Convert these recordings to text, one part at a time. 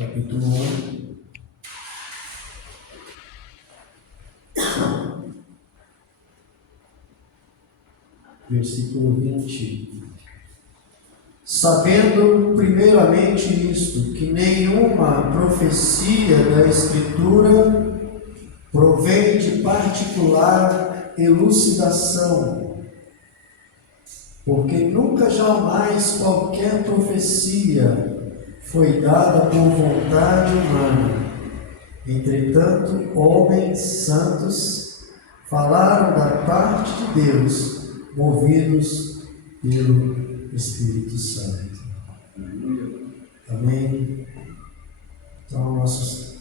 capítulo 1. Versículo 20. Sabendo primeiramente isto, que nenhuma profecia da Escritura provém de particular elucidação, porque nunca jamais qualquer profecia foi dada por vontade humana. Entretanto, homens santos falaram da parte de Deus, movidos pelo Espírito Santo. Amém? Então, nossos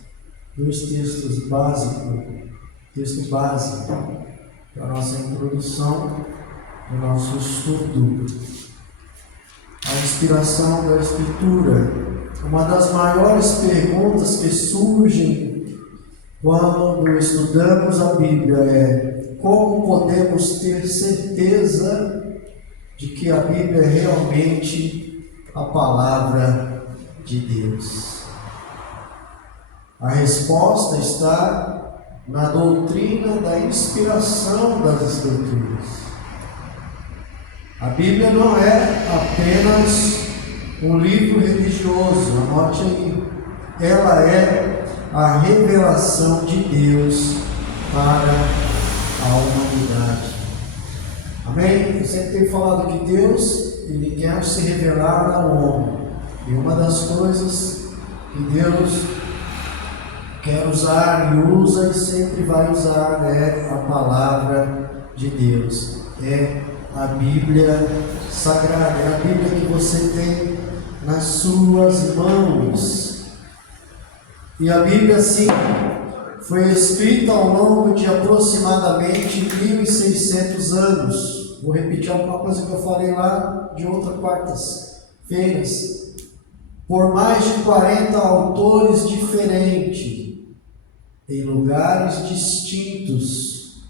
dois textos básicos, texto básico para a nossa introdução, do nosso estudo. A inspiração da Escritura. Uma das maiores perguntas que surgem quando estudamos a Bíblia é: como podemos ter certeza de que a Bíblia é realmente a palavra de Deus? A resposta está na doutrina da inspiração das Escrituras. A Bíblia não é apenas um livro religioso, anote aí. Ela é a revelação de Deus para a humanidade. Amém? Eu sempre tenho falado que Deus, Ele quer se revelar ao homem. E uma das coisas que Deus quer usar e usa e sempre vai usar é a palavra de Deus. É a Bíblia Sagrada, é a Bíblia que você tem nas suas mãos. E a Bíblia, sim, foi escrita ao longo de aproximadamente 1.600 anos. Vou repetir alguma coisa que eu falei lá de outras quartas-feiras. Por mais de 40 autores diferentes, em lugares distintos,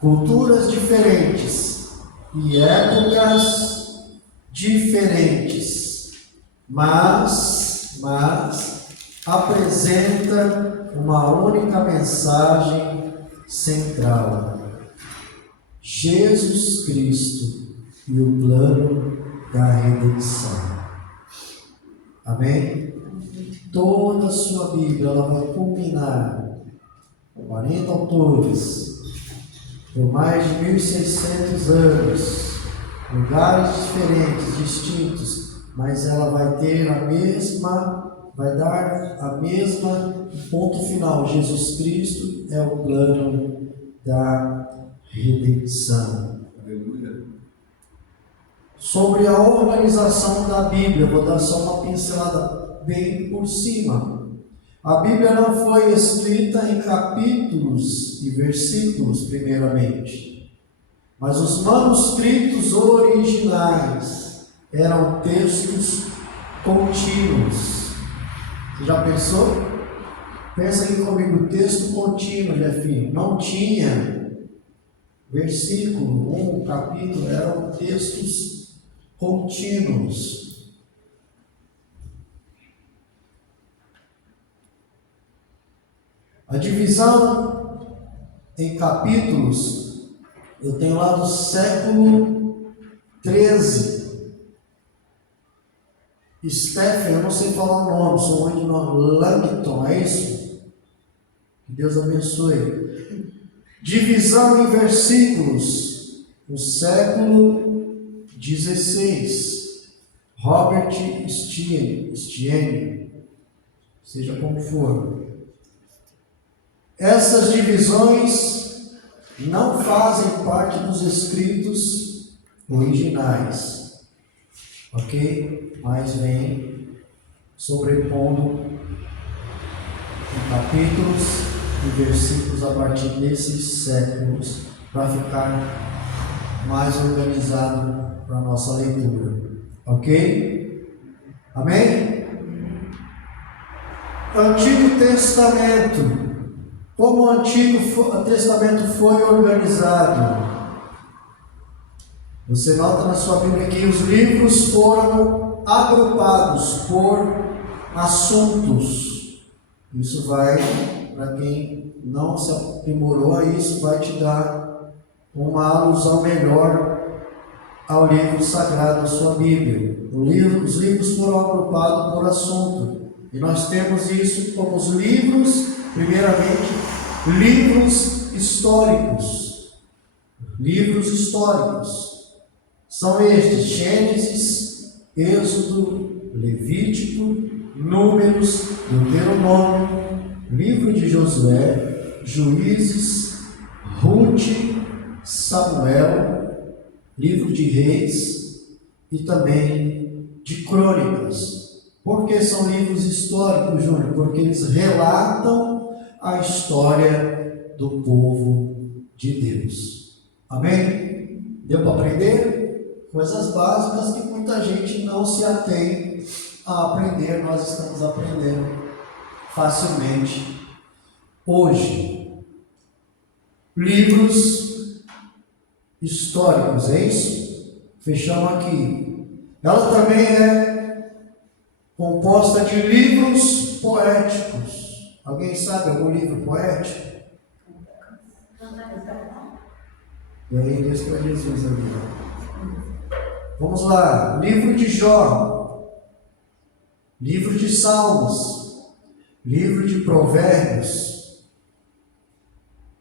culturas diferentes e épocas diferentes, mas apresenta uma única mensagem central: Jesus Cristo e o plano da redenção. Amém? Toda a sua Bíblia ela vai culminar 40 autores, por mais de 1.600 anos, lugares diferentes, distintos, mas ela vai ter vai dar a mesma ponto final: Jesus Cristo é o plano da redenção. Aleluia. Sobre a organização da Bíblia, vou dar só uma pincelada bem por cima. A Bíblia não foi escrita em capítulos e versículos, primeiramente, mas os manuscritos originais eram textos contínuos. Você já pensou? Pensa aqui comigo, texto contínuo, Jefinho. Não tinha versículo, capítulo, eram textos contínuos. A divisão em capítulos, eu tenho lá do século XIII. Stephen, eu não sei falar o nome, sou ruim de nome, Langton, é isso? Que Deus abençoe. Divisão em versículos, no século XVI. Robert Estienne, seja como for. Essas divisões não fazem parte dos escritos originais, ok? Mas vem sobrepondo em capítulos e versículos a partir desses séculos, para ficar mais organizado para a nossa leitura, ok? Amém? Antigo Testamento. Como o Antigo Testamento foi organizado? Você nota na sua Bíblia que os livros foram agrupados por assuntos. Isso vai, para quem não se aprimorou a isso, vai te dar uma alusão melhor ao livro sagrado, a sua Bíblia. Os livros foram agrupados por assunto. E nós temos isso como os livros, primeiramente, livros históricos. Livros históricos. São estes: Gênesis, Êxodo, Levítico, Números, Deuteronômio, livro de Josué, Juízes, Ruth, Samuel, livro de Reis e também de Crônicas. Por que são livros históricos, Júnior? Porque eles relatam a história do povo de Deus. Amém? Deu para aprender? Coisas básicas que muita gente não se atém a aprender. Nós estamos aprendendo facilmente hoje. Livros históricos, é isso? Fechamos aqui. Ela também é composta de livros poéticos. Alguém sabe algum livro poético? E aí, Deus para Jesus ali. Vamos lá. Livro de Jó, livro de Salmos, livro de Provérbios,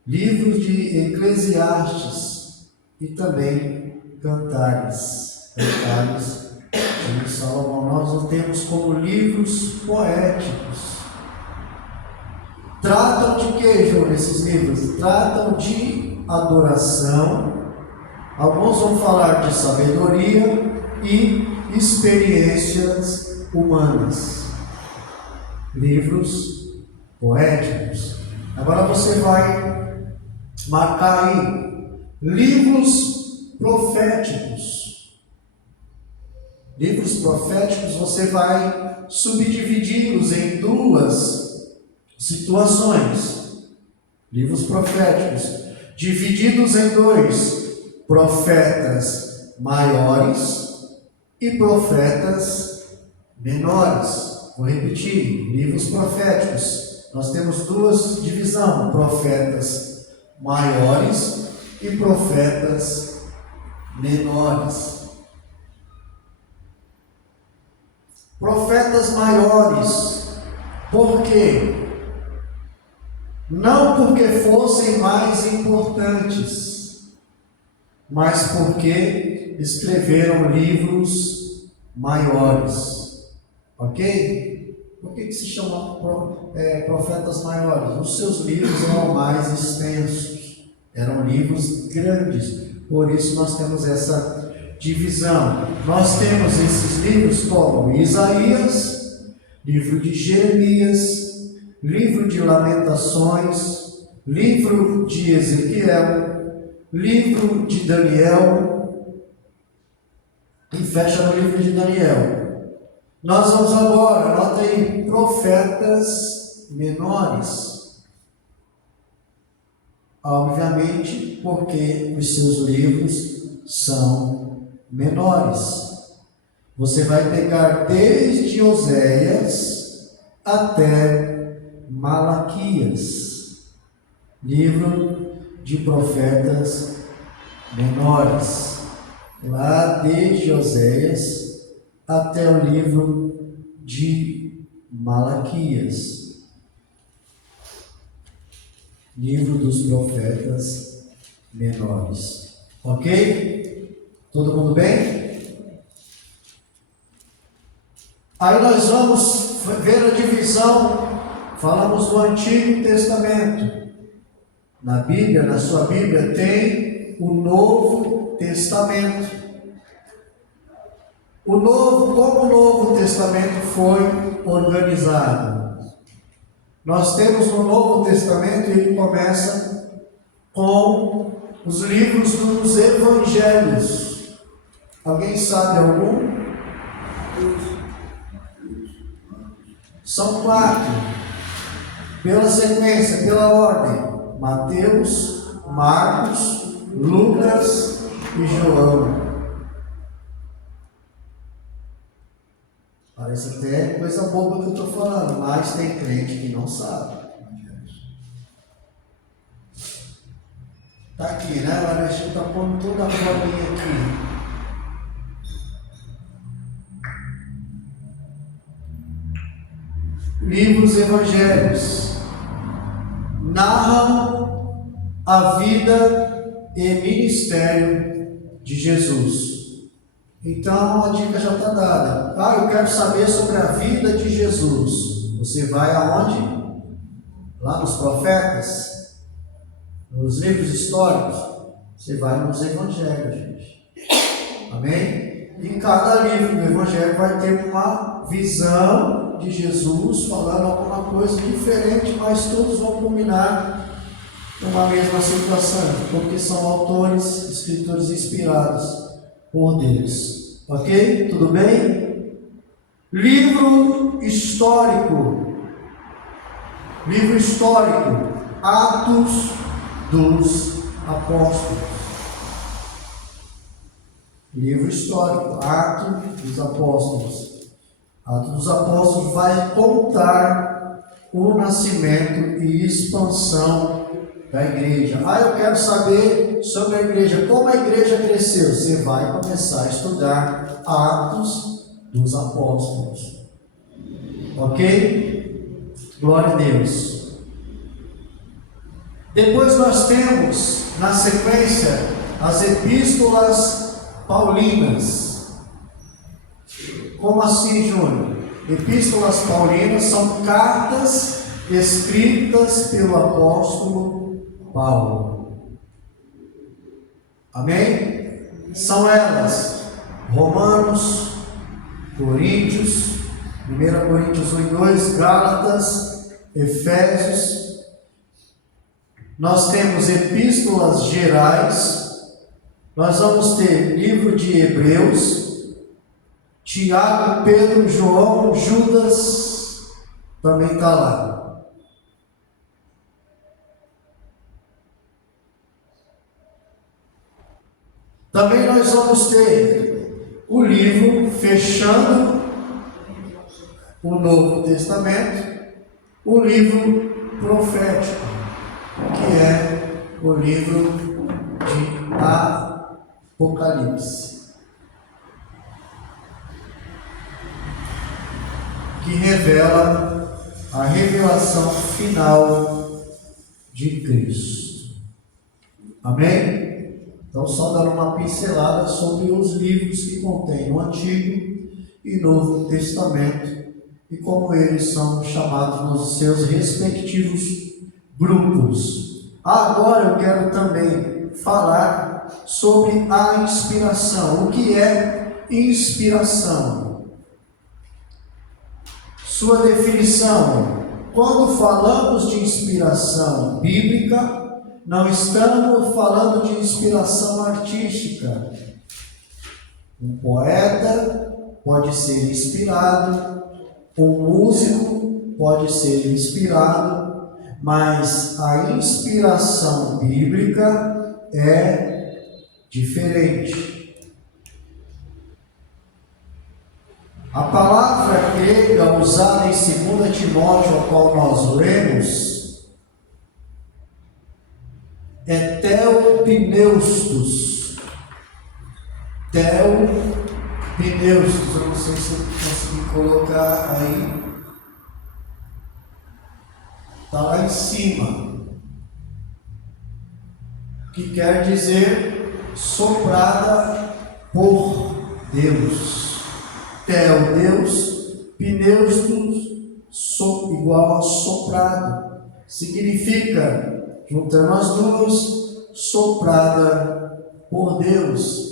livro de Eclesiastes e também Cantares. Cantares de Salomão. Nós o temos como livros poéticos. Tratam de quê, João, esses livros? Tratam de adoração. Alguns vão falar de sabedoria e experiências humanas. Livros poéticos. Agora você vai marcar aí livros proféticos. Livros proféticos você vai subdividi-los em duas situações. Livros proféticos divididos em dois: profetas maiores e profetas menores. Vou repetir: livros proféticos. Nós temos duas divisões: profetas maiores e profetas menores. Profetas maiores, por quê? Não porque fossem mais importantes, mas porque escreveram livros maiores. Ok? Por que se chama profetas maiores? Os seus livros eram mais extensos, eram livros grandes, por isso nós temos essa divisão. Nós temos esses livros como Isaías, livro de Jeremias, livro de Lamentações, livro de Ezequiel, livro de Daniel, e fecha no livro de Daniel. Nós vamos agora, anota aí, profetas menores. Obviamente, porque os seus livros são menores. Você vai pegar desde Oséias até Malaquias, livro de profetas menores, lá desde Oséias até o livro de Malaquias, livro dos profetas menores. Ok? Todo mundo bem? Aí nós vamos ver a divisão. Falamos do Antigo Testamento. Na Bíblia, na sua Bíblia, tem o Novo Testamento. Como o Novo Testamento foi organizado? Nós temos no Novo Testamento, ele começa com os livros dos Evangelhos. Alguém sabe algum? São 4. Pela sequência, pela ordem: Mateus, Marcos, Lucas e João. Parece até coisa boba que eu estou falando, mas tem crente que não sabe. Está aqui, né? A Larissa está pondo toda a bolinha aqui. Livros evangélicos narram a vida e ministério de Jesus. Então a dica já está dada. Eu quero saber sobre a vida de Jesus. Você vai aonde? Lá nos profetas? Nos livros históricos? Você vai nos evangelhos, gente. Amém? E em cada livro do evangelho vai ter uma visão de Jesus falando alguma coisa diferente, mas todos vão culminar numa mesma situação, porque são autores, escritores inspirados por Deus. Ok? Tudo bem? Livro histórico. Livro histórico. Atos dos Apóstolos. Livro histórico. Atos dos Apóstolos. Atos dos Apóstolos vai contar o nascimento e expansão da igreja. Eu quero saber sobre a igreja, como a igreja cresceu. Você vai começar a estudar Atos dos Apóstolos. Ok? Glória a Deus. Depois nós temos, na sequência, as epístolas paulinas. Como assim, Júnior? Epístolas paulinas são cartas escritas pelo apóstolo Paulo. Amém? São elas Romanos, Coríntios, 1 Coríntios 1 e 2, Gálatas, Efésios. Nós temos epístolas gerais. Nós vamos ter livro de Hebreus, Tiago, Pedro, João, Judas também está lá. Também nós vamos ter o livro fechando o Novo Testamento, o livro profético, que é o livro de Apocalipse, que revela a revelação final de Cristo. Amém? Então, só dar uma pincelada sobre os livros que contêm o Antigo e Novo Testamento e como eles são chamados nos seus respectivos grupos. Agora eu quero também falar sobre a inspiração. O que é inspiração? Sua definição. Quando falamos de inspiração bíblica, não estamos falando de inspiração artística. Um poeta pode ser inspirado, um músico pode ser inspirado, mas a inspiração bíblica é diferente. A palavra grega usada em 2 Timóteo, ao qual nós lemos, é teopneustos. Teopneustos, eu não sei se eu consegui colocar aí. Está lá em cima. Que quer dizer soprada por Deus. Teo, Deus, pneustos, igual a soprado. Significa, juntando as duas, soprada por Deus.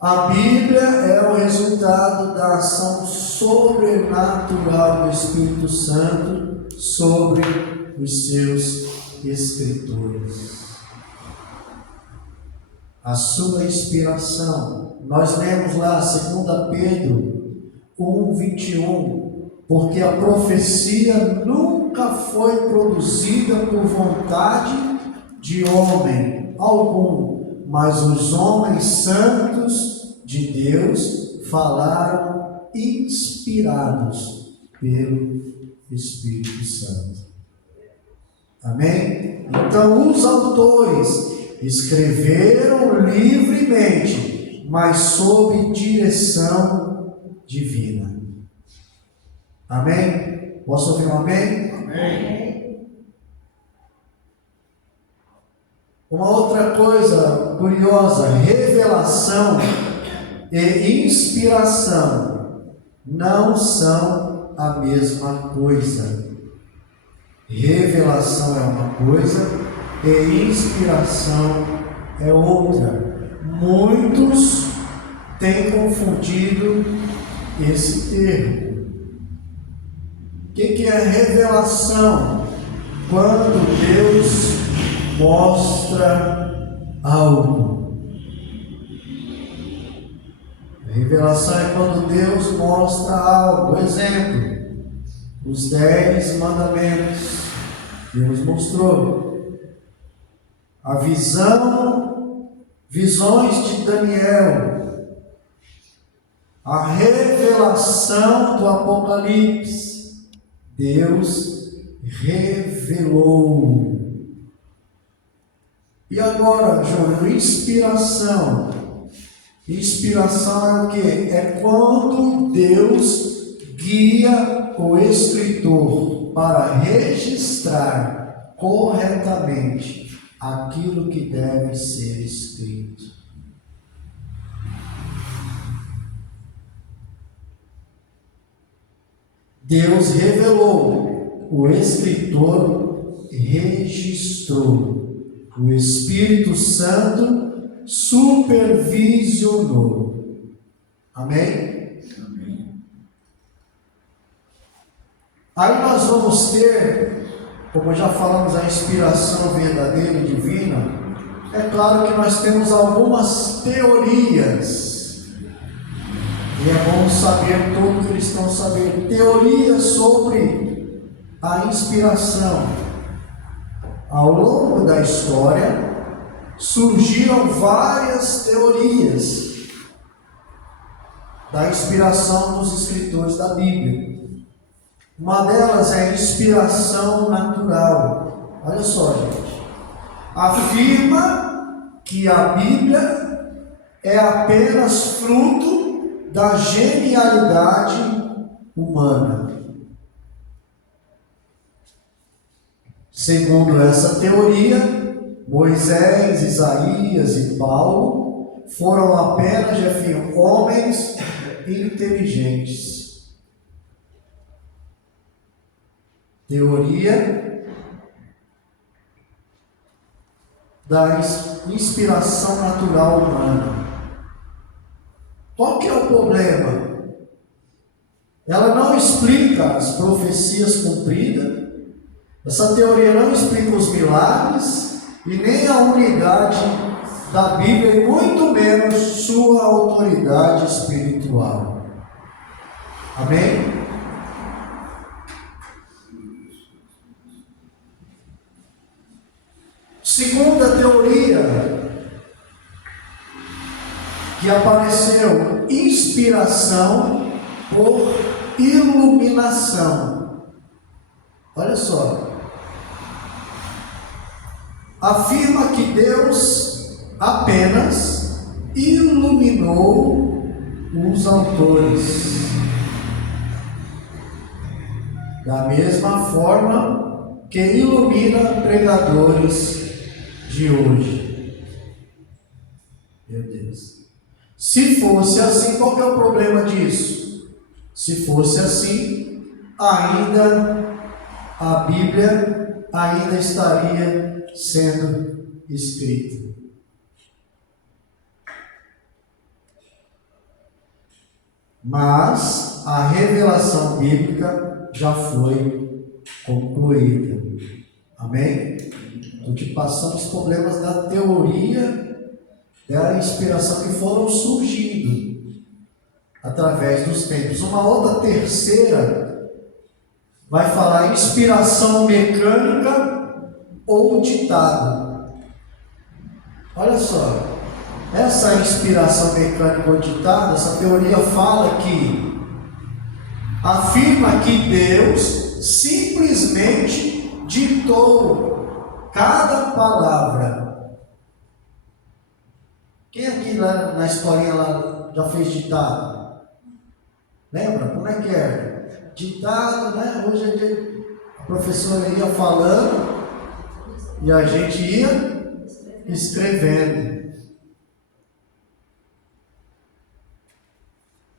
A Bíblia é o resultado da ação sobrenatural do Espírito Santo sobre os seus escritores. A sua inspiração. Nós lemos lá 2 Pedro 1:21, porque a profecia nunca foi produzida por vontade de homem algum, mas os homens santos de Deus falaram inspirados inspirados pelo Espírito Santo. Amém? Então, os autores escreveram livremente, mas sob direção divina. Amém? Posso ouvir um amém? Amém. Uma outra coisa curiosa: revelação e inspiração não são a mesma coisa. Revelação é uma coisa e inspiração é outra. Muitos têm confundido esse termo. O que é revelação? Quando Deus mostra algo. Revelação é quando Deus mostra algo. Exemplo: os 10 mandamentos. Deus mostrou. A visões de Daniel. A revelação do Apocalipse. Deus revelou. E agora, Júnior, inspiração. Inspiração é o quê? É quando Deus guia o escritor para registrar corretamente aquilo que deve ser escrito. Deus revelou, o escritor registrou. O Espírito Santo supervisionou. Amém? Amém. Aí nós vamos ter, como já falamos, a inspiração verdadeira e divina. É claro que nós temos algumas teorias. E é bom saber, todo cristão saber, teorias sobre a inspiração. Ao longo da história, surgiram várias teorias da inspiração dos escritores da Bíblia. Uma delas é a inspiração natural. Olha só, gente. Afirma que a Bíblia é apenas fruto da genialidade humana. Segundo essa teoria, Moisés, Isaías e Paulo foram apenas, Jefinho, homens inteligentes. Teoria da inspiração natural humana. Qual que é o problema? Ela não explica as profecias cumpridas. Essa teoria não explica os milagres e nem a unidade da Bíblia e muito menos sua autoridade espiritual. Amém? Segunda teoria que apareceu: inspiração por iluminação. Olha só. Afirma que Deus apenas iluminou os autores. Da mesma forma que ilumina pregadores de hoje. Meu Deus. Se fosse assim, qual que é o problema disso? Se fosse assim, ainda a Bíblia ainda estaria sendo escrita. Mas a revelação bíblica já foi concluída. Amém? Estou te passando os problemas da teoria da inspiração que foram surgindo através dos tempos. Uma outra terceira vai falar inspiração mecânica ou ditado. Olha só, essa inspiração mecânica ou ditado, essa teoria fala que afirma que Deus simplesmente ditou cada palavra. Quem aqui lá na historinha lá já fez ditado? Lembra? Como é que era? Ditado, né? Hoje a professora ia falando e a gente ia escrevendo.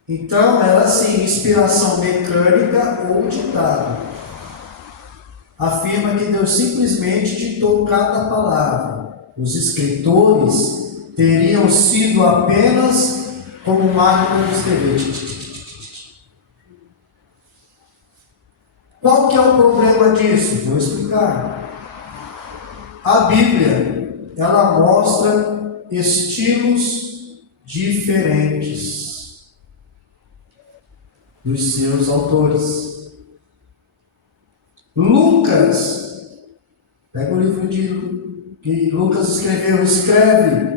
Então era assim, inspiração mecânica ou ditado. Afirma que Deus simplesmente ditou cada palavra. Os escritores teriam sido apenas como máquina de escrever. Qual que é o problema disso? Vou explicar. A Bíblia, ela mostra estilos diferentes dos seus autores. Lucas, pega o livro que Lucas escreveu, escreve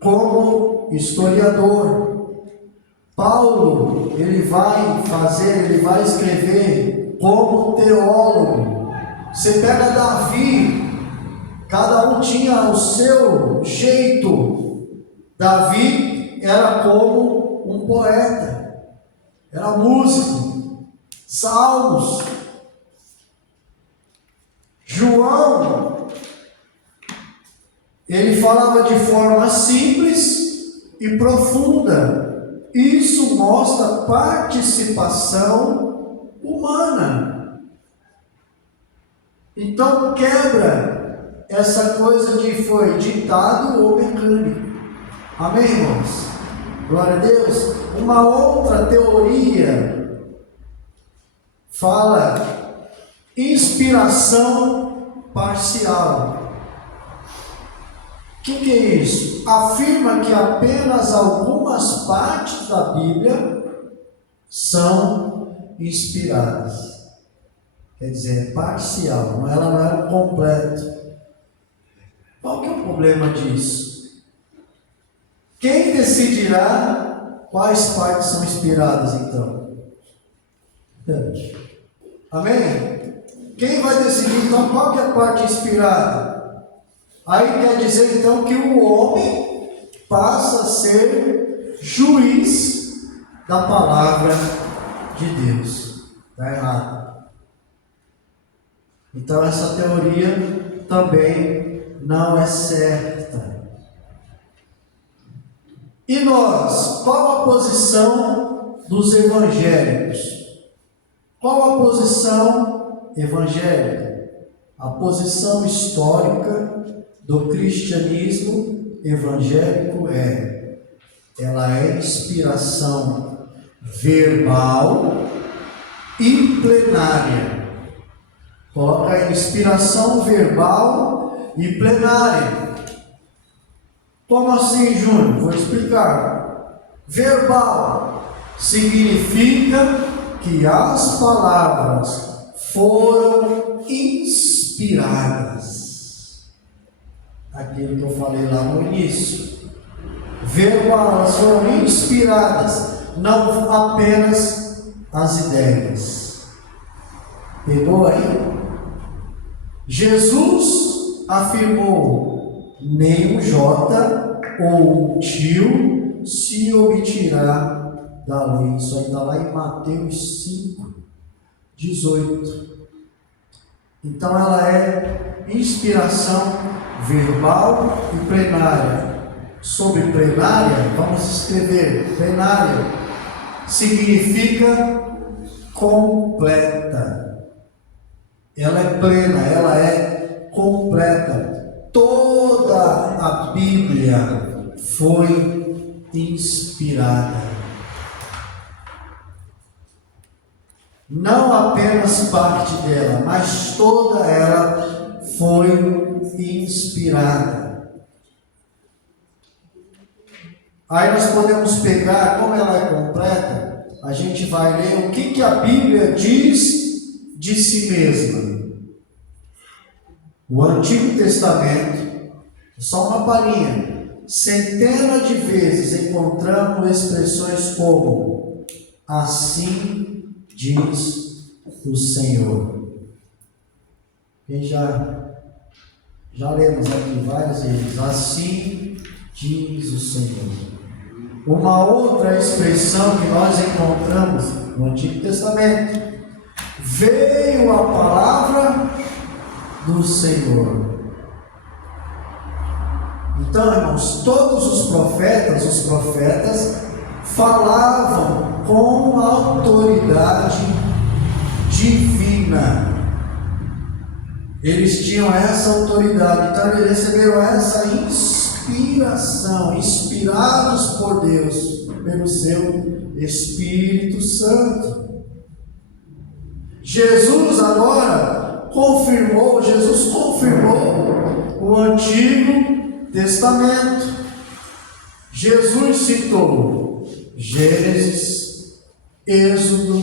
como historiador. Paulo, ele vai escrever como teólogo. Você pega Davi, cada um tinha o seu jeito. Davi era como um poeta, era músico. Salmos. João, ele falava de forma simples e profunda. Isso mostra participação humana. Então quebra essa coisa de foi ditado ou mecânico. Amém, irmãos? Glória a Deus. Uma outra teoria fala inspiração parcial. O que é isso? Afirma que apenas algumas partes da Bíblia são inspiradas. Quer dizer, é parcial, ela não é completo. Qual que é o problema disso? Quem decidirá quais partes são inspiradas, então? Amém? Quem vai decidir, então, qual que é a parte inspirada? Aí quer dizer, então, que o homem passa a ser juiz da palavra de Deus. Está errado. Então, essa teoria também não é certa. E nós, qual a posição dos evangélicos? Qual a posição evangélica? A posição histórica do cristianismo evangélico ela é inspiração verbal e plenária. Coloca aí, inspiração verbal e plenária. Como assim, Júnior? Vou explicar. Verbal significa que as palavras foram inspiradas. Aquilo que eu falei lá no início. Verbal, elas foram inspiradas, não apenas as ideias. Pegou aí? Jesus afirmou: nem um jota ou um tio se omitirá da lei. Isso aí está lá em Mateus 5:18. Então ela é inspiração verbal e plenária. Sobre plenária, vamos escrever: plenária significa completa. Ela é plena, ela é completa. Toda a Bíblia foi inspirada. Não apenas parte dela, mas toda ela foi inspirada. Aí nós podemos pegar, como ela é completa, a gente vai ler o que a Bíblia diz de si mesma. O Antigo Testamento, só uma palhinha, centenas de vezes encontramos expressões como: assim diz o Senhor. E já lemos aqui várias vezes, assim diz o Senhor. Uma outra expressão que nós encontramos no Antigo Testamento: veio a palavra do Senhor. Então, irmãos, todos os profetas falavam com autoridade divina. Eles tinham essa autoridade, então eles receberam essa inspiração, inspirados por Deus, pelo seu Espírito Santo. Jesus confirmou o Antigo Testamento. Jesus citou Gênesis, Êxodo,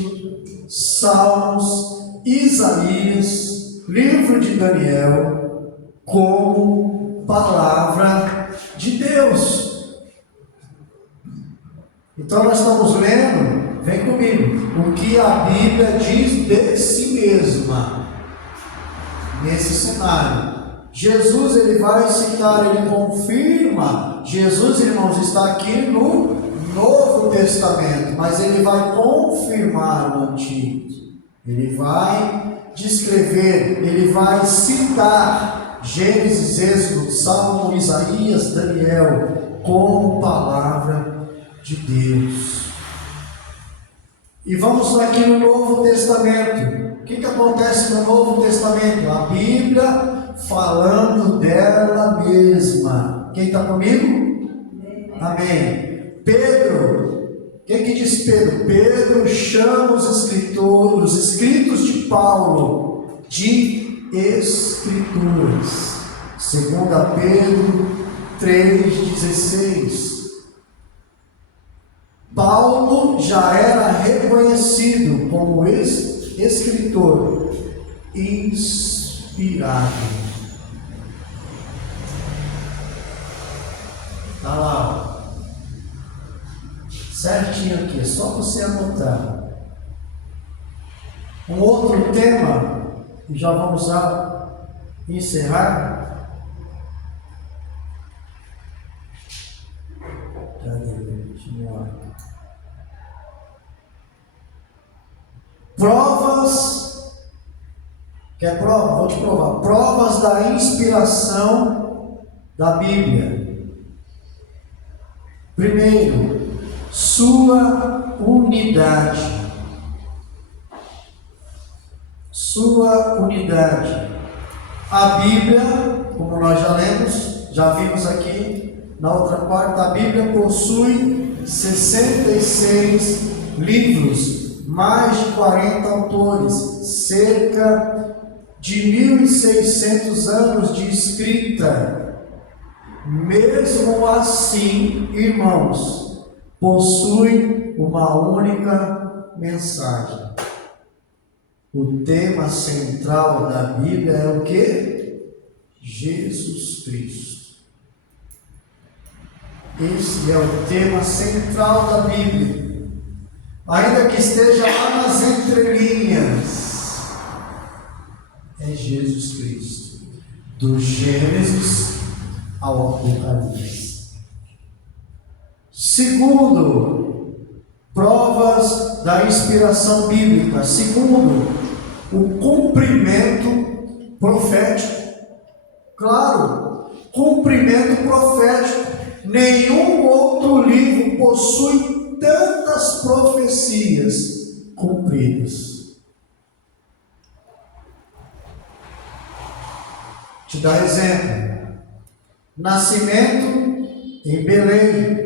Salmos, Isaías, livro de Daniel, como palavra de Deus. Então nós estamos lendo, vem comigo, o que a Bíblia diz de si mesma, nesse cenário. Jesus, ele vai citar, ele confirma. Jesus, irmãos, está aqui no Novo Testamento, mas ele vai confirmar o Antigo. Ele vai descrever, ele vai citar Gênesis, Êxodo, Salmo, Isaías, Daniel, como palavra de Deus. E vamos aqui no Novo Testamento. O que acontece no Novo Testamento? A Bíblia falando dela mesma. Quem está comigo? Amém. Pedro, o que diz Pedro? Pedro chama os escritos de Paulo de Escrituras. 2 Pedro 3,16. Paulo já era reconhecido como escritor inspirado. Está lá, certinho aqui, é só você anotar. Um outro tema, e já vamos encerrar. Provas. Quer prova? Vou te provar. Provas da inspiração da Bíblia. Primeiro, sua unidade. Sua unidade. A Bíblia, como nós já lemos, já vimos aqui na outra parte, a Bíblia possui 66 livros, mais de 40 autores, cerca de 1.600 anos de escrita. Mesmo assim, irmãos, possui uma única mensagem. O tema central da Bíblia é o que? Jesus Cristo. Esse é o tema central da Bíblia. Ainda que esteja lá nas entrelinhas, é Jesus Cristo. Do Gênesis ao Apocalipse. Segundo, provas da inspiração bíblica. Segundo, o cumprimento profético. Claro, cumprimento profético. Nenhum outro livro possui tantas profecias cumpridas. Te dar exemplo. Nascimento em Belém.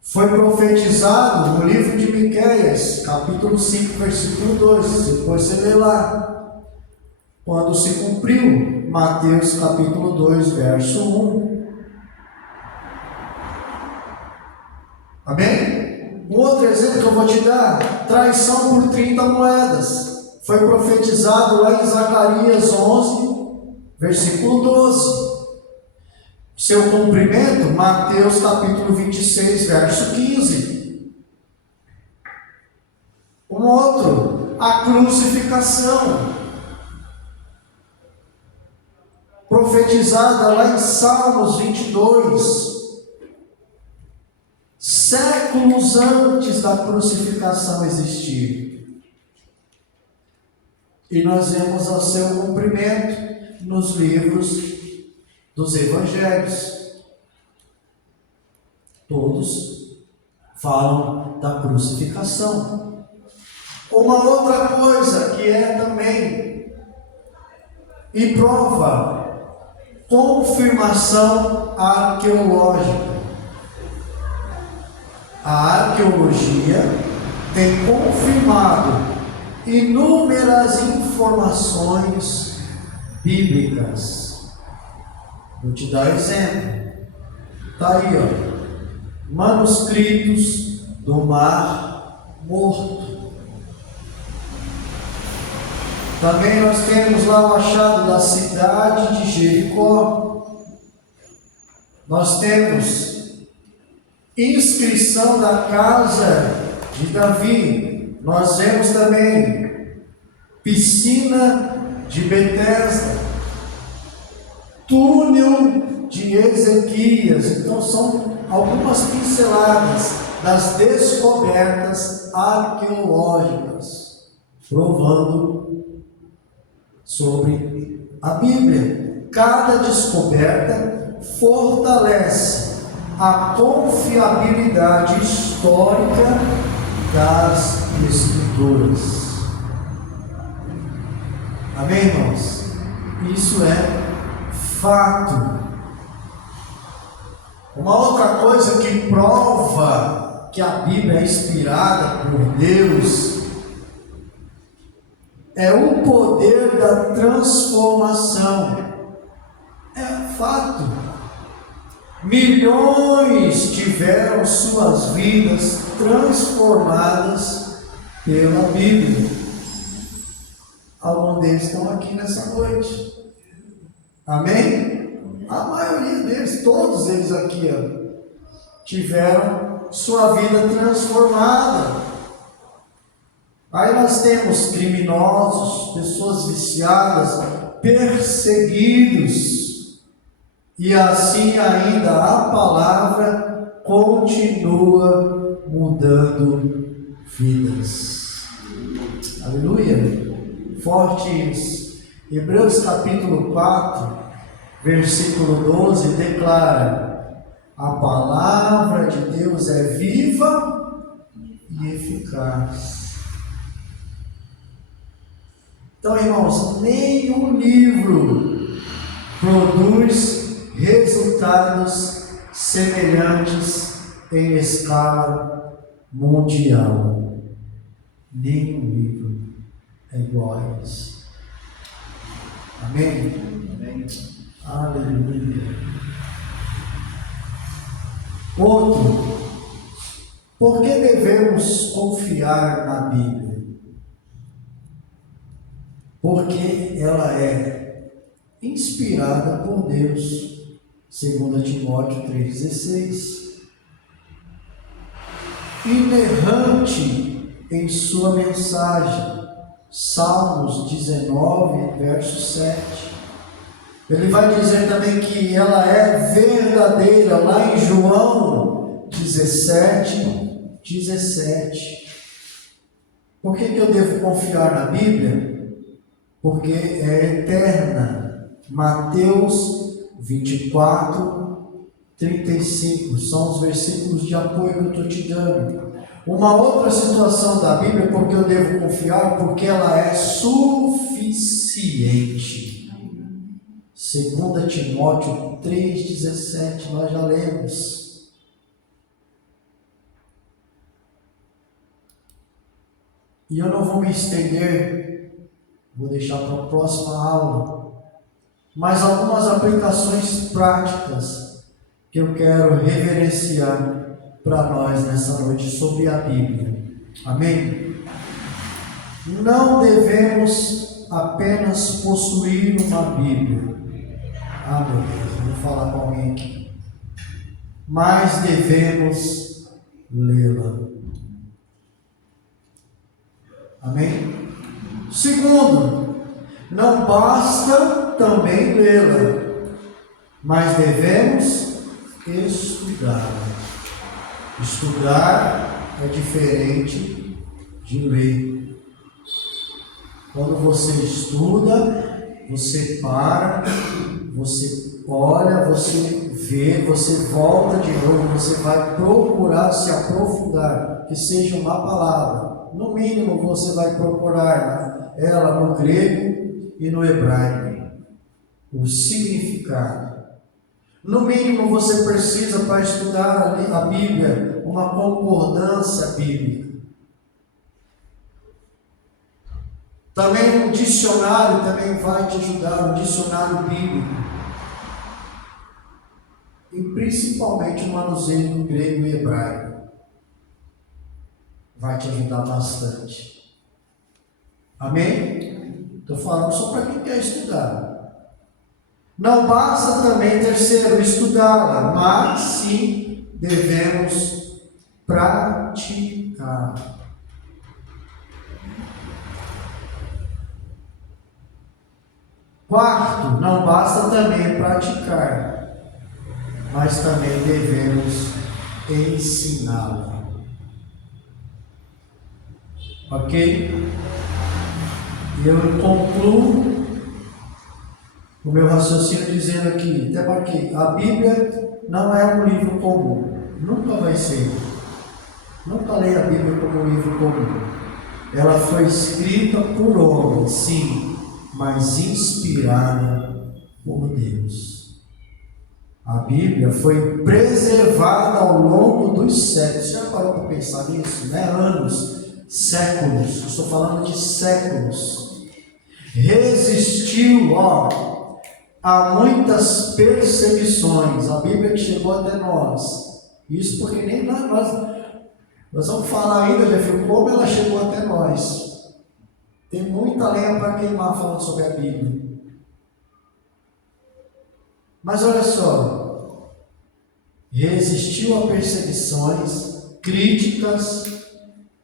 Foi profetizado no livro de Miqueias, capítulo 5, versículo 2. Depois você lê lá. Quando se cumpriu, Mateus capítulo 2, verso 1. Amém? Um outro exemplo que eu vou te dar: traição por 30 moedas. Foi profetizado lá em Zacarias 11, versículo 12. Seu cumprimento, Mateus capítulo 26, verso 15. Um outro, a crucificação, profetizada lá em Salmos 22, séculos antes da crucificação existir. E nós vemos o seu cumprimento nos livros dos evangelhos. Todos falam da crucificação. Uma outra coisa que é também e prova, confirmação arqueológica. A arqueologia tem confirmado inúmeras informações bíblicas. Vou te dar exemplo. Está aí, ó, manuscritos do Mar Morto. Também nós temos lá o achado da cidade de Jericó. Nós temos inscrição da casa de Davi. Nós vemos também piscina de Betesda, túnel de Ezequias. Então são algumas pinceladas das descobertas arqueológicas, provando sobre a Bíblia. Cada descoberta fortalece a confiabilidade histórica das Escrituras. Amém, irmãos? Isso é fato. Uma outra coisa que prova que a Bíblia é inspirada por Deus é o poder da transformação. É fato. Milhões tiveram suas vidas transformadas pela Bíblia. Alguns deles estão aqui nessa noite. Amém? A maioria deles, todos eles aqui, ó, tiveram sua vida transformada. Aí nós temos criminosos, pessoas viciadas, perseguidos. E assim ainda a palavra continua mudando vidas. Aleluia! Forte isso. Hebreus capítulo 4, versículo 12 declara: a palavra de Deus é viva e eficaz. Então, irmãos, nenhum livro produz resultados semelhantes em escala mundial. Nenhum livro é igual a isso. Amém? Amém. Aleluia. Outro, por que devemos confiar na Bíblia? Porque ela é inspirada por Deus. 2 Timóteo 3,16. Inerrante em sua mensagem. Salmos 19, verso 7. Ele vai dizer também que ela é verdadeira, lá em João 17, 17. Por que eu devo confiar na Bíblia? Porque é eterna. Mateus 24, 35, são os versículos de apoio que eu estou te dando. Uma outra situação da Bíblia, porque eu devo confiar, porque ela é suficiente. 2 Timóteo 3,17, nós já lemos. E eu não vou me estender, vou deixar para a próxima aula. Mas algumas aplicações práticas que eu quero reverenciar para nós nessa noite sobre a Bíblia. Amém? Não devemos apenas possuir uma Bíblia. Ah, meu Deus, vou falar com alguém aqui. Mas devemos lê-la. Amém? Segundo, não basta também lê-la, mas devemos estudá-la. Estudar é diferente de ler. Quando você estuda, você para, você olha, você vê, você volta de novo, você vai procurar se aprofundar, que seja uma palavra. No mínimo você vai procurar ela no grego e no hebraico, o significado. No mínimo você precisa, para estudar a Bíblia, uma concordância bíblica. Também um dicionário também vai te ajudar, um dicionário bíblico. E principalmente o manuseio do grego e hebraico. Vai te ajudar bastante. Amém? Estou falando só para quem quer estudar. Não basta também, terceiro, estudá-la, mas sim devemos praticar. Quarto, não basta também praticar, mas também devemos ensiná-la. Ok? E eu concluo o meu raciocínio dizendo aqui, até porque a Bíblia não é um livro comum, nunca vai ser. Nunca leia a Bíblia como um livro comum. Ela foi escrita por homens, sim, mas inspirada por Deus. A Bíblia foi preservada ao longo dos séculos. Você já parou para pensar nisso? Né? Anos, séculos, eu estou falando de séculos. Resistiu, há muitas perseguições. A Bíblia que chegou até nós. Isso porque nem nós vamos falar ainda, já viu como ela chegou até nós. Tem muita lenha para queimar falando sobre a Bíblia. Mas olha só, resistiu a perseguições, críticas,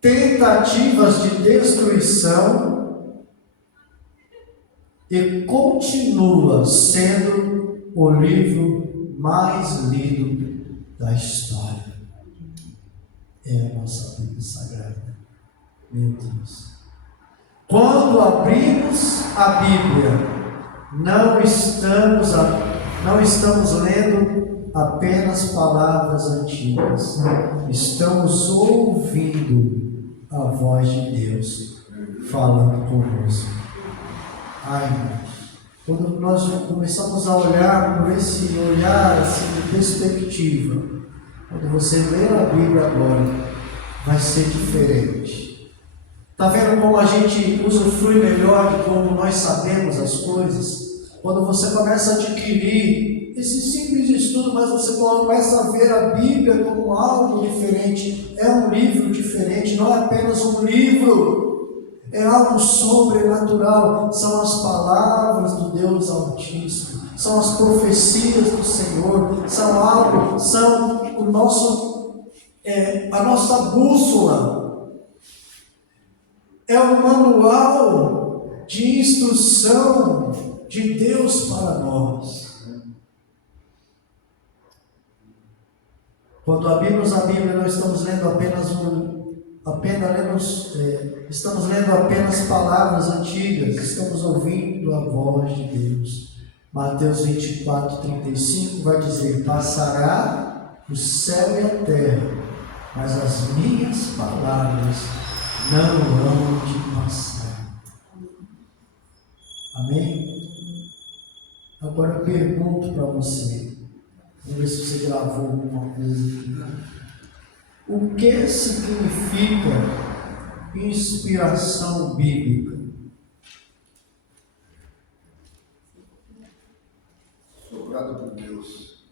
tentativas de destruição e continua sendo o livro mais lido da história. É a nossa Bíblia Sagrada. Meu Deus. Quando abrimos a Bíblia, não estamos lendo apenas palavras antigas, estamos ouvindo a voz de Deus falando conosco. Ai, irmãos, quando nós começamos a olhar por esse olhar assim, de perspectiva, quando você ler a Bíblia agora, vai ser diferente. Está vendo como a gente usufrui melhor de como nós sabemos as coisas? Quando você começa a adquirir esse simples estudo, mas você começa a ver a Bíblia como algo diferente. É um livro diferente, não é apenas um livro, é algo sobrenatural. São as palavras do Deus Altíssimo, são as profecias do Senhor, são a nossa bússola. É o manual de instrução de Deus para nós. Quando abrimos a Bíblia, nós estamos lendo estamos lendo apenas palavras antigas, estamos ouvindo a voz de Deus. Mateus 24:35 vai dizer: passará o céu e a terra, mas as minhas palavras não hão de passar. Amém? Agora eu pergunto para você, vamos ver se você gravou alguma coisa aqui. O que significa inspiração bíblica? Soprado por Deus.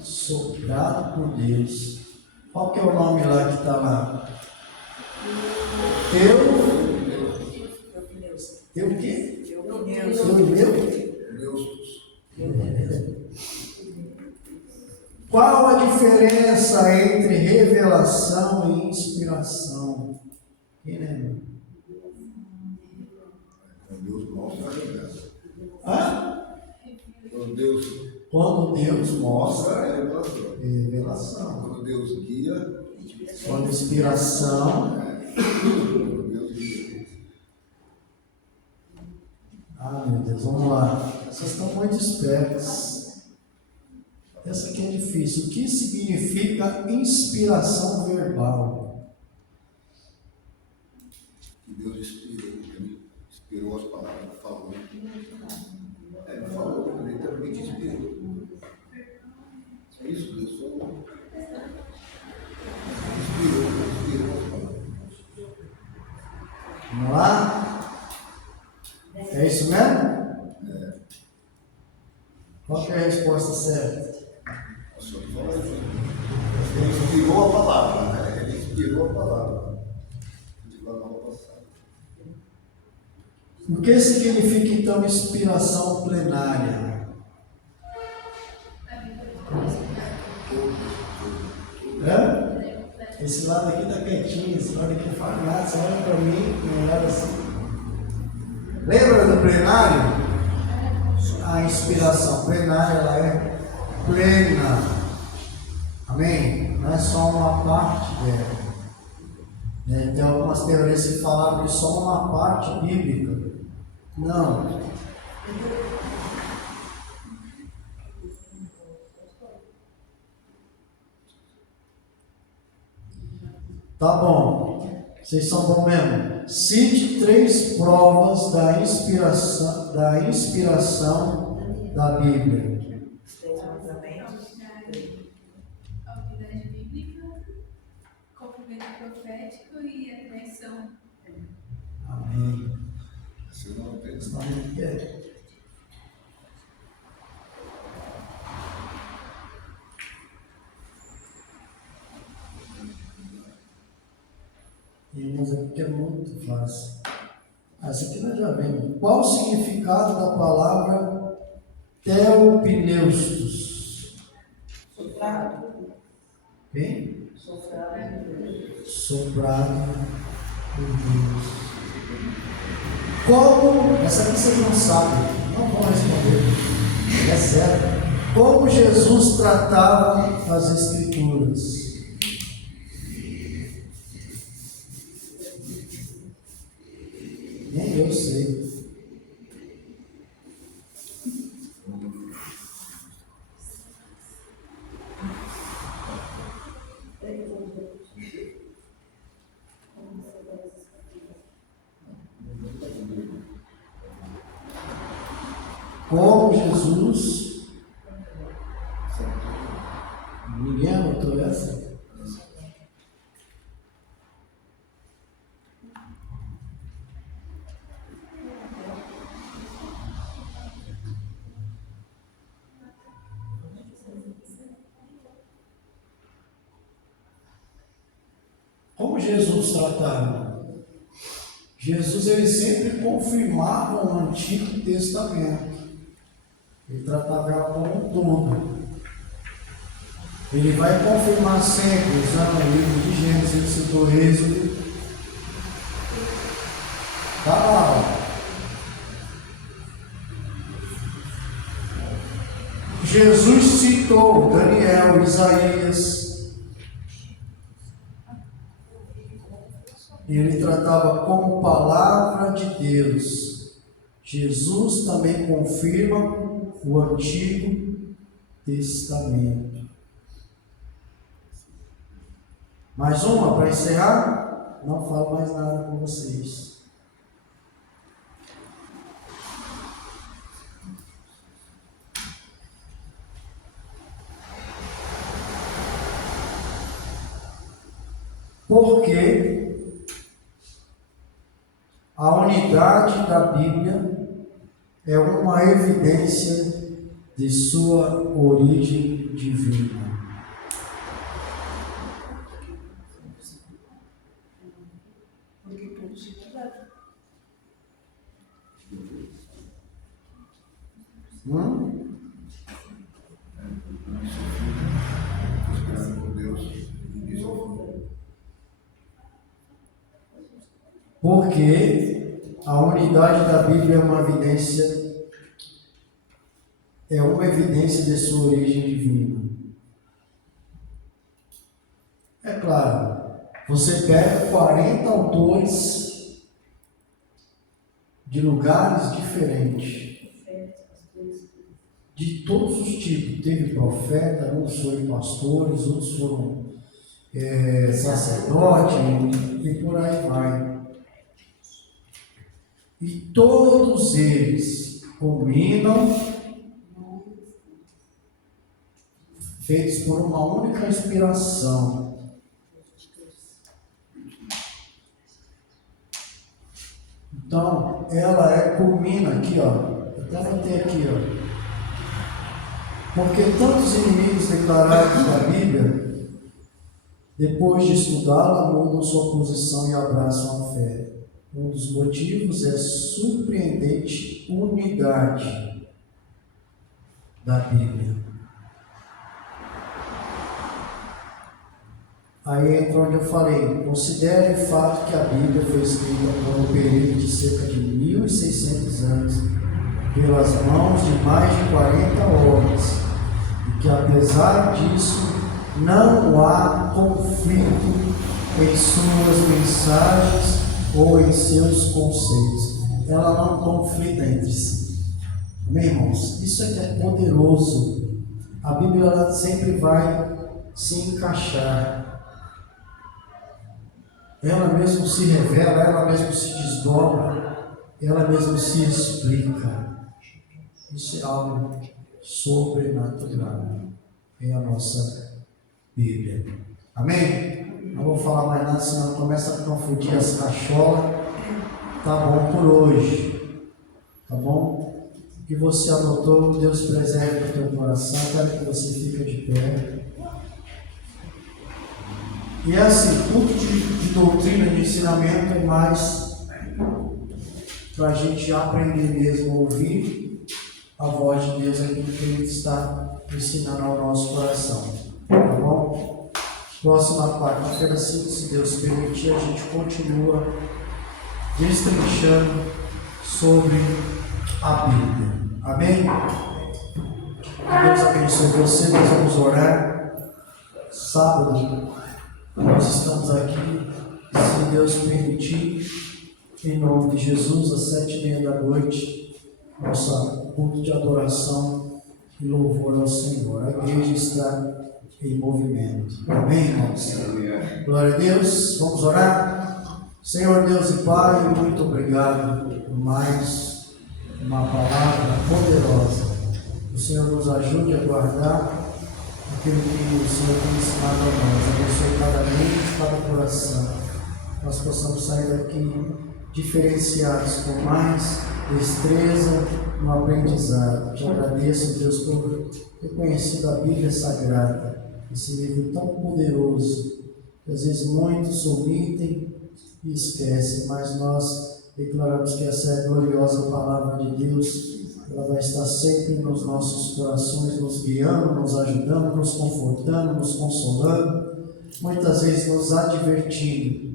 Soprado por Deus. Qual que é o nome lá que está lá? Eu o quê? Qual a diferença entre revelação e inspiração? Quem lembra? Quando Deus mostra a revelação. Hã? Quando Deus Mostra mostra a revelação. revelação. Quando Deus guia, Quando inspiração. quando Deus guia. Ah, meu Deus, vamos lá. Vocês estão muito espertos. Essa aqui é difícil. O que significa inspiração verbal? Que Deus inspirou as palavras, falou. Não falou, literalmente inspirou. É isso, Deus falou. Inspirou as palavras. Vamos lá? É isso mesmo? É. Qual que é a resposta certa? Só que fala assim. Ele inspirou a palavra, né? Ele inspirou a palavra. De lá na aula passada. O que significa então inspiração plenária? Esse lado aqui está quietinho, esse lado aqui não fala nada, você olha para mim, não olha assim. Lembra do plenário? A inspiração plenária, ela é plena. Amém? Não é só uma parte dela. Tem algumas teorias que falaram que só uma parte bíblica. Não. Tá bom. Vocês são bons mesmo. Cite 3 provas da inspiração da Bíblia. Autoridade bíblica, cumprimento profético e a traição. Amém. Você não tem. Está muito quieto. Mas aqui é muito fácil. Essa aqui nós já vemos. Qual o significado da palavra teopneustos? Soprado. Quem? Soprado. Soprado por Deus. Como, essa aqui vocês não sabem, não vão responder, é sério. Como Jesus tratava as Escrituras? Nem eu sei. Como Jesus. Ninguém anotou essa? Como Jesus tratava? Jesus ele sempre confirmava o Antigo Testamento. Ele tratava ela como um todo. Ele vai confirmar sempre, usando o livro de Gênesis, do Êxodo. Tá lá. Jesus citou Daniel, Isaías. Ele tratava como palavra de Deus. Jesus também confirma o Antigo Testamento. Mais uma para encerrar? Não falo mais nada com vocês. Porque a unidade da Bíblia é uma evidência de sua origem divina. Porque tudo se trata. Esperando por Deus. Isso. Porque a unidade da Bíblia é uma evidência de sua origem divina. É claro, você pega 40 autores de lugares diferentes, de todos os tipos. Teve profeta, uns foram pastores, outros foram sacerdotes e por aí vai. E todos eles combinam, feitos por uma única inspiração. Então, ela culmina aqui, ó. Até botei aqui, ó. Porque tantos inimigos declarados da Bíblia, depois de estudá-la, mudam sua posição e abraçam a fé. Um dos motivos é a surpreendente unidade da Bíblia. Aí entra onde eu falei, considere o fato que a Bíblia foi escrita por um período de cerca de 1.600 anos, pelas mãos de mais de 40 homens, e que apesar disso, não há conflito em suas mensagens ou em seus conceitos. Ela não conflita entre si. Amém, irmãos? Isso é que é poderoso. A Bíblia ela sempre vai se encaixar. Ela mesmo se revela, ela mesmo se desdobra, ela mesmo se explica. Isso é algo sobrenatural. É a nossa Bíblia. Amém? Não vou falar mais nada, senão começa a confundir as cacholas. Tá bom por hoje. Tá bom? O que você anotou, Deus preserve o teu coração. Quero que você fique de pé. E é assim, culto de doutrina, de ensinamento é mais para a gente aprender mesmo a ouvir a voz de Deus, aquilo que Ele está ensinando ao nosso coração. Tá bom? Próxima quarta-feira, se Deus permitir, a gente continua destrinchando sobre a Bíblia. Amém? Que Deus abençoe você, nós vamos orar. Sábado nós estamos aqui, se Deus permitir, em nome de Jesus, às 7h30 nosso culto de adoração e louvor ao Senhor. A igreja está em movimento. Amém, irmãos? Glória a Deus. Vamos orar? Senhor Deus e Pai, muito obrigado por mais uma palavra poderosa. O Senhor nos ajude a guardar aquilo que o Senhor tem ensinado a nós. Abençoe cada mente, cada coração. Nós possamos sair daqui diferenciados com mais destreza no aprendizado. Te agradeço, Deus, por ter conhecido a Bíblia Sagrada, esse livro tão poderoso, que às vezes muitos omitem e esquecem, mas nós declaramos que essa é a gloriosa palavra de Deus. Ela vai estar sempre nos nossos corações, nos guiando, nos ajudando, nos confortando, nos consolando, muitas vezes nos advertindo.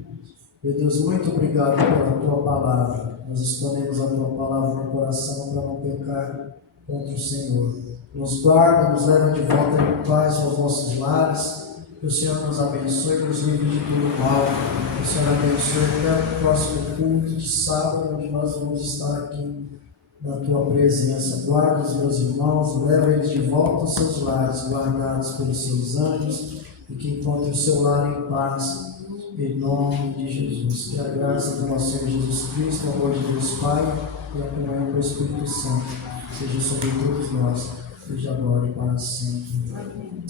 Meu Deus, muito obrigado pela Tua palavra. Nós escolhemos a Tua palavra no coração para não pecar contra o Senhor. Nos guarda, nos leva de volta em paz aos nossos lares. Que o Senhor nos abençoe, nos livre de todo mal. Que o Senhor abençoe até o próximo culto de sábado, onde nós vamos estar aqui na Tua presença. Guarda os meus irmãos, leva eles de volta aos seus lares, guardados pelos seus anjos, e que encontre o seu lar em paz, em nome de Jesus. Que a graça do nosso Senhor Jesus Cristo, o amor de Deus Pai e a comunhão do Espírito Santo seja sobre todos nós, desde agora e para sempre. Amém.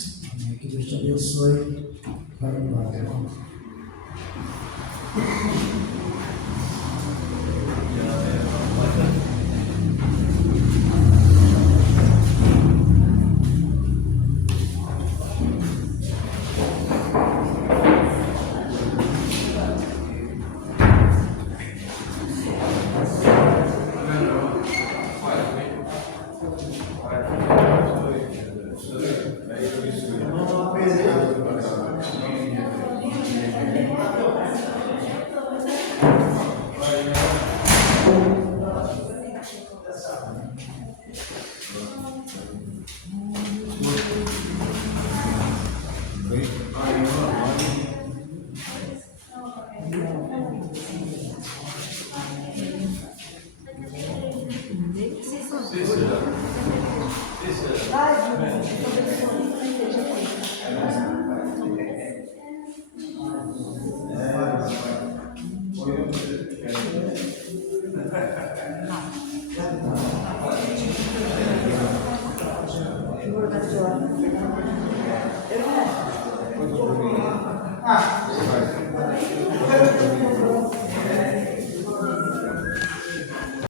Que Deus te abençoe. Vai em paz.